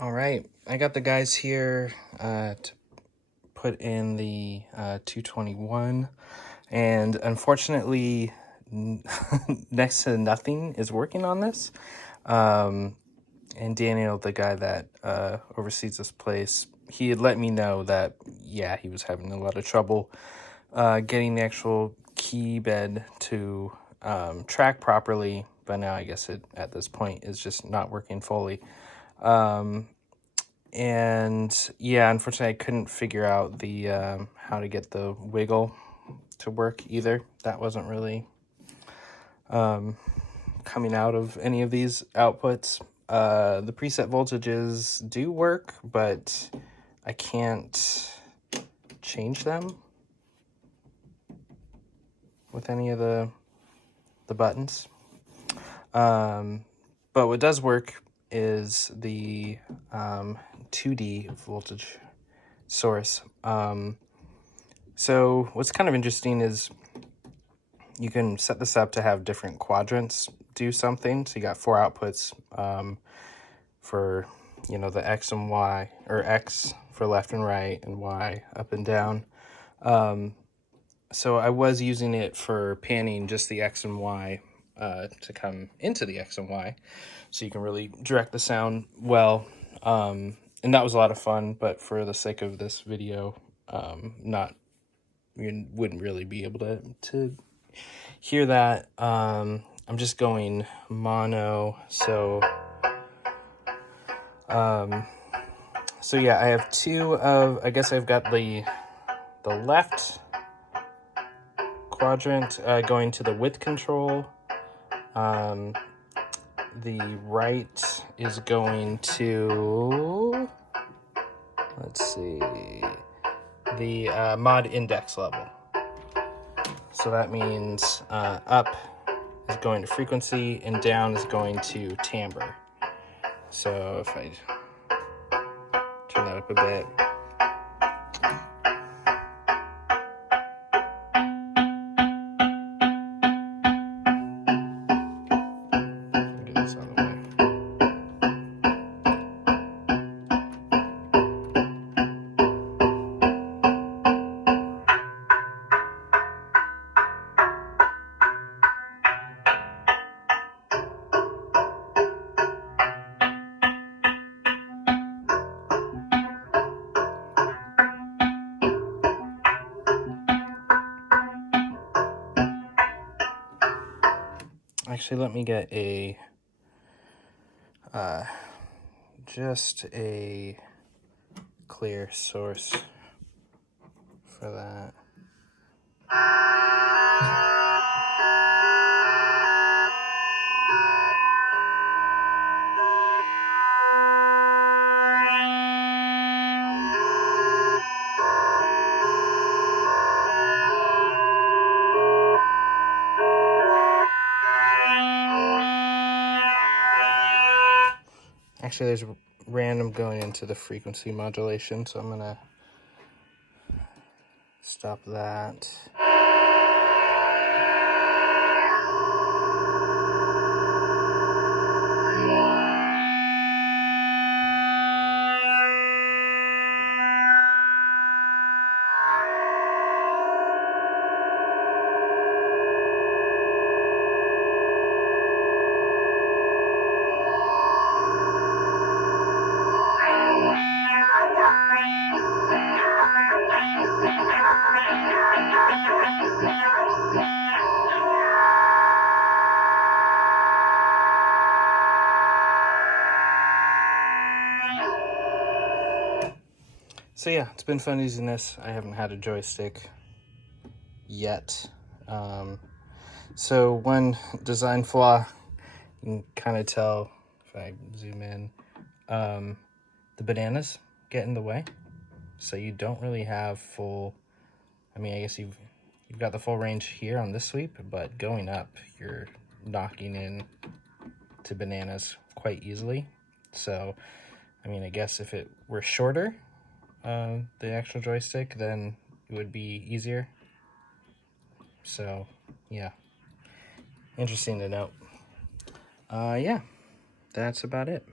All right, I got the guys here to put in the 221, and unfortunately, next to nothing is working on this. And Daniel, the guy that oversees this place, he had let me know that, yeah, he was having a lot of trouble getting the actual key bed to track properly, but now I guess it, at this point, is just not working fully. And yeah, unfortunately, I couldn't figure out the how to get the wiggle to work either. That wasn't really coming out of any of these outputs. The preset voltages do work, but I can't change them with any of the buttons. But what does work is the 2D voltage source. So what's kind of interesting is you can set this up to have different quadrants do something. So you got 4 outputs for, you know, the X and Y, or X for left and right, and Y up and down. So I was using it for panning just the X and Y to come into the X and Y, so you can really direct the sound well. And that was a lot of fun, but for the sake of this video, you wouldn't really be able to hear that. I'm just going mono, so yeah, I have 2 of, I guess I've got the left quadrant going to the width control. The right is going to, let's see, the mod index level. So that means up is going to frequency and down is going to timbre. So if I turn that up a bit. Get this out of the way. Actually, let me get a just a clear source for that. Actually, there's random going into the frequency modulation, so I'm gonna stop that. So yeah, it's been fun using this. I haven't had a joystick yet. So one design flaw, you can kind of tell if I zoom in, the bananas get in the way. So you don't really have full, I mean, I guess you've got the full range here on this sweep, but going up, you're knocking in to bananas quite easily. So, I mean, I guess if it were shorter, the actual joystick, then it would be easier. So, yeah. Interesting to note. Yeah, that's about it.